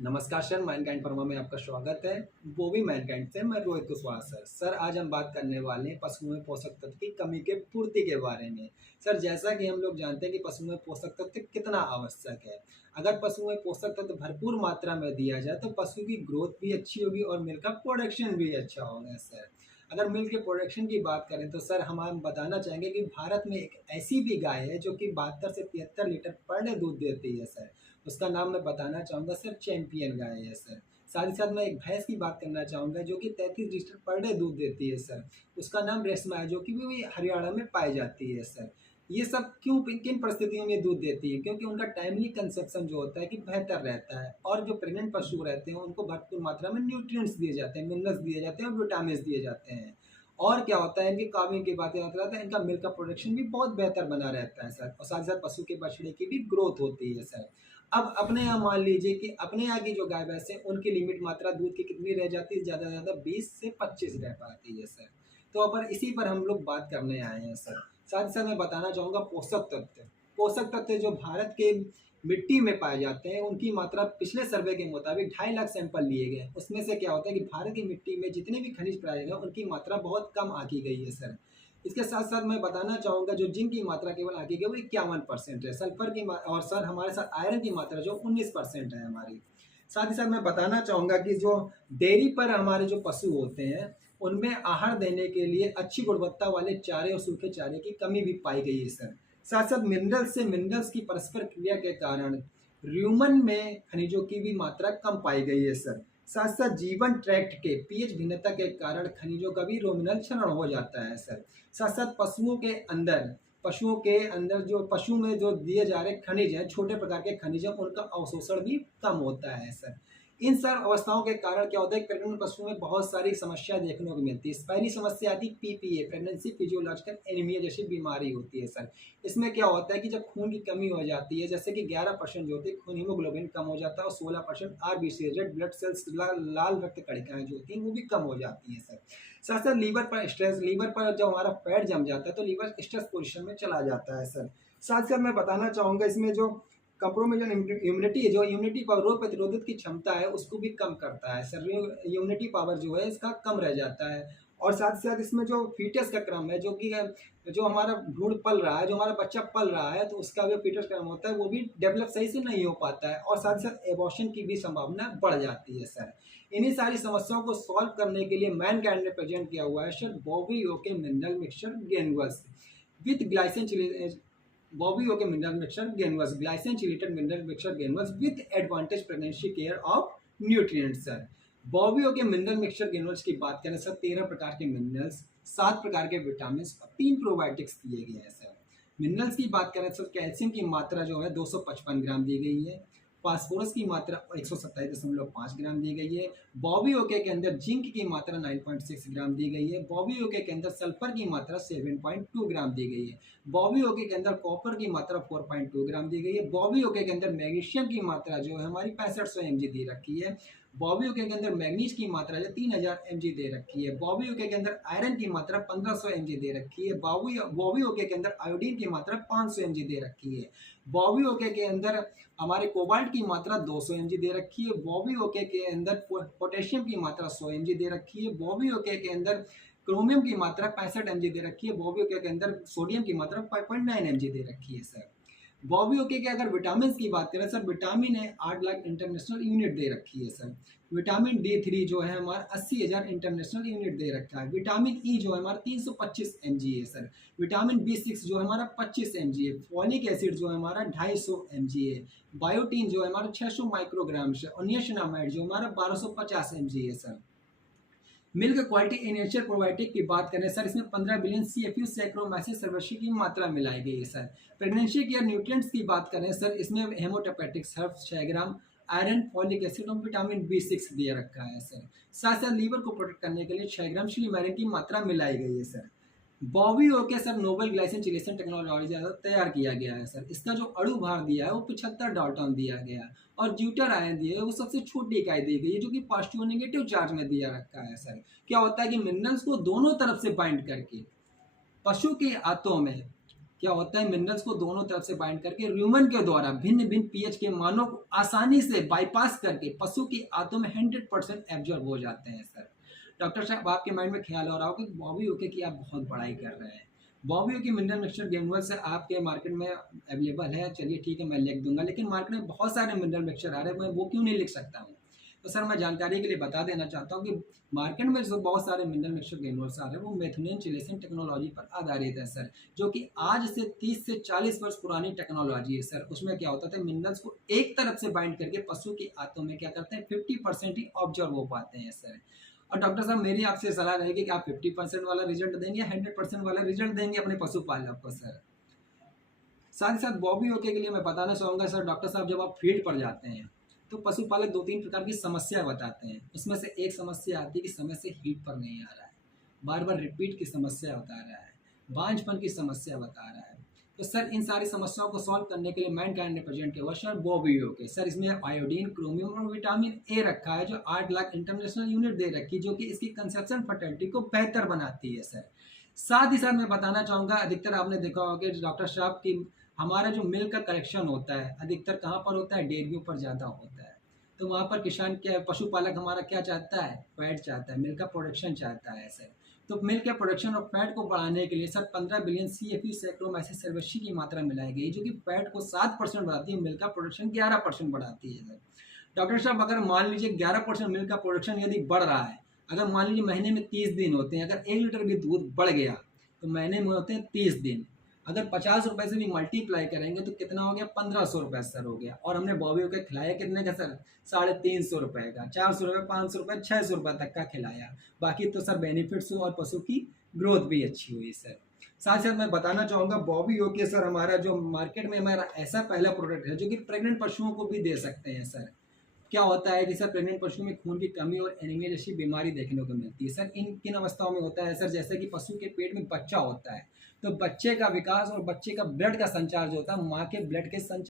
नमस्कार sir, Mankind फर्मा में आपका स्वागत है। वो भी मैनकाइंड से मैं रोहित कुशवाहा सर। आज हम बात करने वाले हैं पशुओं में पोषक तत्व की कमी के पूर्ति के बारे में। सर, जैसा कि हम लोग जानते हैं कि पशुओं में पोषक तत्व कितना आवश्यक है। अगर पशुओं में पोषक तत्व भरपूर मात्रा में दिया जाए तो पशु की ग्रोथ भी अच्छी होगी और मिल्क का प्रोडक्शन भी अच्छा होगा सर। अगर मिल्क के प्रोडक्शन की बात करें तो सर हम बताना चाहेंगे कि भारत में एक ऐसी भी गाय है जो कि 72 से 73 लीटर पर डे दूध देती है सर। उसका नाम मैं बताना चाहूँगा सर, चैंपियन गाय है सर। साथ ही साथ मैं एक भैंस की बात करना चाहूँगा जो कि 33 लीटर पर डे दूध देती है सर। उसका नाम रेशमा है जो कि भी हरियाणा में पाई जाती है सर। ये सब क्यों किन परिस्थितियों में दूध देती है? क्योंकि उनका टाइमली कंसेप्शन जो होता है कि बेहतर रहता है और जो प्रेग्नेंट पशु रहते हैं उनको भरपूर मात्रा में न्यूट्रिएंट्स दिए जाते हैं, मिनरल्स दिए जाते हैं और विटामिन दिए जाते हैं। और क्या होता है, इनकी काविंग की बातें होता रहता है, इनका मिल्क का प्रोडक्शन भी बहुत बेहतर बना रहता है सर। और साथ ही साथ पशु के बछड़े की भी ग्रोथ होती है सर। अब अपने यहाँ मान लीजिए कि अपने यहाँ की जो गाय भैंस है उनकी लिमिट मात्रा दूध की कितनी रह जाती है? ज़्यादा से ज़्यादा 20 से 25 रह पाती है सर। तो पर इसी पर हम लोग बात करने आए हैं सर। साथ ही साथ मैं बताना चाहूँगा पोषक तत्व। पोषक तत्व जो भारत के मिट्टी में पाए जाते हैं उनकी मात्रा पिछले सर्वे के मुताबिक 2.5 लाख सैंपल लिए गए। उसमें से क्या होता है कि भारत की मिट्टी में जितने भी खनिज पाए गए उनकी मात्रा बहुत कम आकी गई है सर। इसके साथ साथ मैं बताना चाहूँगा जो जिंक की मात्रा केवल आकी गई वो 51% है। सल्फर की और सर हमारे साथ आयरन की मात्रा जो 19% है हमारी। साथ ही साथ मैं बताना चाहूँगा कि जो डेयरी पर हमारे जो पशु होते हैं उनमें आहार देने के लिए अच्छी गुणवत्ता वाले चारे और सूखे चारे की कमी भी पाई गई है सर। साथ साथ मिनरल्स की परस्पर क्रिया के कारण र्यूमन में खनिजों की भी मात्रा कम पाई गई है सर। साथ साथ जीवन ट्रैक्ट के पीएच भिन्नता के कारण खनिजों का भी रोमिनल क्षरण हो जाता है सर। साथ साथ पशुओं के अंदर जो पशु में जो दिए जा रहे खनिज हैं, छोटे प्रकार के खनिज हैं, उनका अवशोषण भी कम होता है सर। इन सब अवस्थाओं के कारण क्या होता है, प्रेग्नेंट पशु में बहुत सारी समस्या देखने को मिलती है। पहली समस्या आती है पीपीए, प्रेगनेंसी फिजियोलॉजिकल एनीमिया जैसी बीमारी होती है सर। इसमें क्या होता है कि जब खून की कमी हो जाती है, जैसे कि 11% जो होती है खून हीमोग्लोबिन कम हो जाता है और 16% आरबीसी रेड ब्लड सेल्स लाल रक्त कणिकाएं जो होती हैं वो भी कम हो जाती हैं सर। साथ साथ लीवर पर जब हमारा फैट जम जाता है तो लीवर स्ट्रेस पोजिशन में चला जाता है सर। साथ साथ मैं बताना चाहूँगा इसमें जो कपड़ों में जो इम्यूनिटी है, जो इम्यूनिटी पावर रोग प्रतिरोधक की क्षमता है उसको भी कम करता है सर। इम्यूनिटी पावर जो है इसका कम रह जाता है। और साथ ही साथ इसमें जो फीटस का क्रम है जो कि जो हमारा भ्रूण पल रहा है, जो हमारा बच्चा पल रहा है, तो उसका जो फीटस क्रम होता है वो भी डेवलप सही से नहीं हो पाता है और साथ ही साथ एबॉर्शन की भी संभावना बढ़ जाती है सर। इन्हीं सारी समस्याओं को सॉल्व करने के लिए मैनकाइंड ने प्रेजेंट किया हुआ है sir Bobby okay mineral mixture gainvers with glycine Bobby okay mineral mixture gainvers glycine chelated mineral mixture gainvers with advantage pregnancy care of nutrients sir. Bobby okay mineral mixture gainvers की बात करें सर, 13 प्रकार के minerals, 7 प्रकार के विटामिन और 3 probiotics दिए गए हैं सर। मिनरल्स की बात करें सर, कैल्शियम की मात्रा जो है 255 ग्राम दी गई है। फास्फोरस की मात्रा 127.5 ग्राम दी गई है। बॉबी ओके के अंदर जिंक की मात्रा 9.6 ग्राम दी गई है। बॉबी ओके के अंदर सल्फर की मात्रा 7.2 ग्राम दी गई है। बॉबी ओके के अंदर कॉपर की मात्रा 4.2 ग्राम दी गई है। बॉबी ओके के अंदर मैग्नीशियम की मात्रा जो है हमारी 6500 mg दे रखी है। बॉबी ओके के अंदर मैग्नीज की मात्रा जो 3000 mg दे रखी है। बॉबी ओके के अंदर आयरन की मात्रा 1500 mg दे रखी है। बॉबी ओके के अंदर आयोडीन की मात्रा 500 mg दे रखी है। बॉबी ओके के अंदर हमारे कोबाल्ट की मात्रा 200 mg दे रखी है। बॉबी ओके के अंदर पोटेशियम की मात्रा 100 mg दे रखी है। बॉबी ओके के अंदर क्रोमियम की मात्रा 65 mg दे रखी है। बॉबी ओके के अंदर सोडियम की मात्रा 5.9 mg दे रखी है सर। बॉबी ओके के अगर विटामिन की बात करें सर, विटामिन है 8 लाख इंटरनेशनल यूनिट दे रखी है सर। विटामिन D3 जो है हमारा 80,000 इंटरनेशनल यूनिट दे रखा है। विटामिन ई जो है हमारा 325 mg है सर। विटामिन B6 जो है हमारा 25 mg है। फॉलिक एसिड जो है हमारा 250 mg है। बायोटीन जो है हमारा 600 माइक्रोग्राम है और नियासिनामाइड जो हमारा 1250 mg है sir. Milk quality initial probiotic की बात करें सर, इसमें 15 बिलियन CFU सैक्रोमाइसिस सर्वस्वी की मात्रा मिलाई गई है सर। प्रेगनेंसी केयर न्यूट्रिएंट्स की बात करें सर, इसमें हेमोटोपेटिक सर्फ 6 ग्राम, आयरन, फॉलिक एसिड और विटामिन B6 दिया रखा है सर। साथ साथ लीवर को प्रोटेक्ट करने के लिए 6 ग्राम सिलीमेरिन की मात्रा मिलाई गई है sir. Bobby okay sir noble glycine chelation technology तैयार किया गया है सर। इसका जो अणु भार दिया है वो 75 डाल्टन दिया गया है और ज्यूटर आयन दिया है वो सबसे छोटी इकाई दी गई है जो कि पॉजिटिव नेगेटिव चार्ज में दिया रखा है सर। क्या होता है कि मिनरल्स को दोनों तरफ से बाइंड करके पशु के आंतों में क्या होता है, मिनरल्स को दोनों तरफ से बाइंड करके र्यूमन के द्वारा भिन्न भिन्न पीएच के मानों को आसानी से बाईपास करके पशु की आंतों में 100% एब्जॉर्ब हो जाते हैं सर। डॉक्टर साहब, आपके माइंड में ख्याल हो रहा हो कि बॉबी ओके की आप बहुत बड़ाई कर रहे हैं। Bobby okay mineral mixture granular से आपके मार्केट में अवेलेबल है, चलिए ठीक है, मैं लिख दूंगा, लेकिन मार्केट में बहुत सारे मिनरल मिक्सचर आ रहे हैं, मैं वो क्यों नहीं लिख सकता हूँ? तो सर मैं जानकारी के लिए बता देना चाहता हूँ कि मार्केट में जो बहुत सारे मिनरल मिक्सचर ग्रेन्युअल्स आ रहे हैं वो मेथोनियन चिलेशन टेक्नोलॉजी पर आधारित है सर, जो कि आज से 30 से 40 वर्ष पुरानी टेक्नोलॉजी है सर। उसमें क्या होता था, मिनरल्स को एक तरफ से बाइंड करके पशु की आंतों में क्या करते हैं 50% ही ऑब्जर्व हो पाते हैं सर। और डॉक्टर साहब, मेरी आपसे सलाह रहेगी कि आप 50% वाला रिजल्ट देंगे, 100% वाला रिजल्ट देंगे अपने पशुपालक को सर। साथ ही साथ बॉबी ओके के लिए मैं बताना चाहूँगा सर, डॉक्टर साहब जब आप फील्ड पर जाते हैं तो पशुपालक 2-3 प्रकार की समस्या बताते हैं। उसमें से एक समस्या आती है कि समय से हीट पर नहीं आ रहा है, बार बार रिपीट की समस्या बता रहा है, बांझपन की समस्या बता रहा है। तो सर इन सारी समस्याओं को सॉल्व करने के लिए मैनकाइंड ने प्रेजेंट किया हुआ सर बॉबी ओके। सर इसमें आयोडीन, क्रोमियम और विटामिन ए रखा है, जो 8 लाख इंटरनेशनल यूनिट दे रखी, जो कि इसकी कंसेप्शन फर्टिलिटी को बेहतर बनाती है सर। साथ ही साथ मैं बताना चाहूँगा, अधिकतर आपने देखा होगा कि डॉक्टर साहब की हमारा जो मिल्क का कलेक्शन होता है अधिकतर कहाँ पर होता है, डेयरियों पर ज़्यादा होता है। तो वहाँ पर किसान क्या, पशुपालक हमारा क्या चाहता है, फैट चाहता है, मिल्क का प्रोडक्शन चाहता है सर। तो मिल्क के प्रोडक्शन और फैट को बढ़ाने के लिए सर 15 बिलियन CFU सैक्रोमाइसिस सर्वस्वी की मात्रा मिलाई गई, जो कि फैट को 7% बढ़ाती है, मिल्क का प्रोडक्शन 11% बढ़ाती है सर। डॉक्टर साहब, अगर मान लीजिए 11% मिल्क का प्रोडक्शन यदि बढ़ रहा है, अगर मान लीजिए महीने में 30 दिन होते हैं, अगर 1 लीटर भी दूध बढ़ गया तो महीने में होते हैं 30 दिन, अगर 50 रुपए से भी मल्टीप्लाई करेंगे तो कितना हो गया, 1500 रुपये सर हो गया। और हमने बॉबी को खिलाया कितने का सर, 350 रुपये का, 400 रुपये, 500 रुपये, 600 रुपये तक का खिलाया। बाकी तो सर बेनिफिट्स हुआ और पशु की ग्रोथ भी अच्छी हुई सर। साथ साथ मैं बताना चाहूँगा बॉबी ओके सर हमारा जो मार्केट में हमारा ऐसा पहला प्रोडक्ट है जो कि प्रेग्नेंट पशुओं को भी दे सकते हैं सर। क्या होता है कि सर प्रेग्नेंट पशु में खून की कमी और एनीमिया जैसी बीमारी देखने को मिलती है सर। इन किन अवस्थाओं में होता है सर, जैसे कि पशु के पेट में बच्चा होता है तो बच्चे का विकास और बच्चे का ब्लड का संचार जो होता है, माँ के ब्लड के संचार